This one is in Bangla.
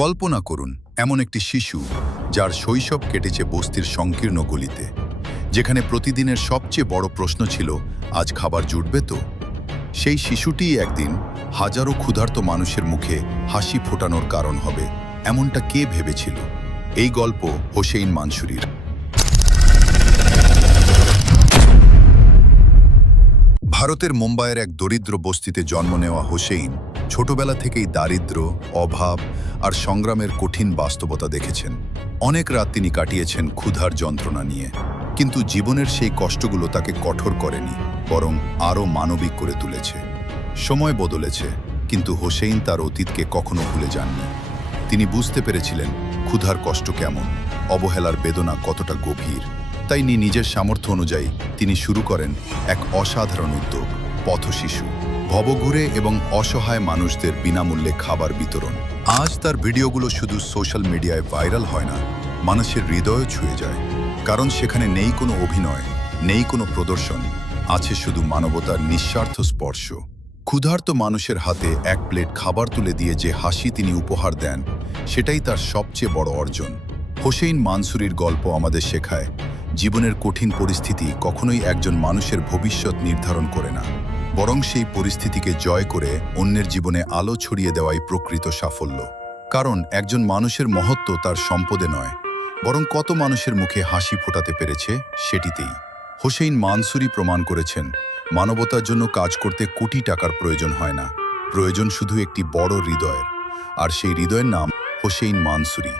কল্পনা করুন এমন একটি শিশু যার শৈশব কেটেছে বস্তির সংকীর্ণ গলিতে, যেখানে প্রতিদিনের সবচেয়ে বড় প্রশ্ন ছিল আজ খাবার জুটবে তো। সেই শিশুটিই একদিন হাজারো ক্ষুধার্ত মানুষের মুখে হাসি ফোটানোর কারণ হবে, এমনটা কে ভেবেছিল? এই গল্প হোসেইন মানসুরির। ভারতের মুম্বাইয়ের এক দরিদ্র বস্তিতে জন্ম নেওয়া হোসেইন ছোটবেলা থেকেই দারিদ্র্য, অভাব আর সংগ্রামের কঠিন বাস্তবতা দেখেছেন। অনেক রাত তিনি কাটিয়েছেন ক্ষুধার যন্ত্রণা নিয়ে, কিন্তু জীবনের সেই কষ্টগুলো তাকে কঠোর করেনি, বরং আরও মানবিক করে তুলেছে। সময় বদলেছে, কিন্তু হোসেইন তার অতীতকে কখনো ভুলে যাননি। তিনি বুঝতে পেরেছিলেন ক্ষুধার কষ্ট কেমন, অবহেলার বেদনা কতটা গভীর। তাই নিজের সামর্থ্য অনুযায়ী তিনি শুরু করেন এক অসাধারণ উদ্যোগ, পথশিশু। ভবঘুরে এবং অসহায় মানুষদের বিনামূল্যে খাবার বিতরণ। আজ তার ভিডিওগুলো শুধু সোশ্যাল মিডিয়ায় ভাইরাল হয় না, মানুষের হৃদয়ও ছুঁয়ে যায়। কারণ সেখানে নেই কোনো অভিনয়, নেই কোনো প্রদর্শন, আছে শুধু মানবতার নিঃস্বার্থ স্পর্শ। ক্ষুধার্ত মানুষের হাতে এক প্লেট খাবার তুলে দিয়ে যে হাসি তিনি উপহার দেন, সেটাই তার সবচেয়ে বড় অর্জন। হোসেইন মানসুরির গল্প আমাদের শেখায়, জীবনের কঠিন পরিস্থিতি কখনোই একজন মানুষের ভবিষ্যৎ নির্ধারণ করে না, বরং সেই পরিস্থিতিকে জয় করে অন্যের জীবনে আলো ছড়িয়ে দেওয়াই প্রকৃত সাফল্য। কারণ একজন মানুষের মহত্ব তার সম্পদে নয়, বরং কত মানুষের মুখে হাসি ফোটাতে পেরেছে সেটিতেই। হোসেইন মানসুরি প্রমাণ করেছেন, মানবতার জন্য কাজ করতে কোটি টাকার প্রয়োজন হয় না, প্রয়োজন শুধু একটি বড় হৃদয়ের। আর সেই হৃদয়ের নাম হোসেইন মানসুরি।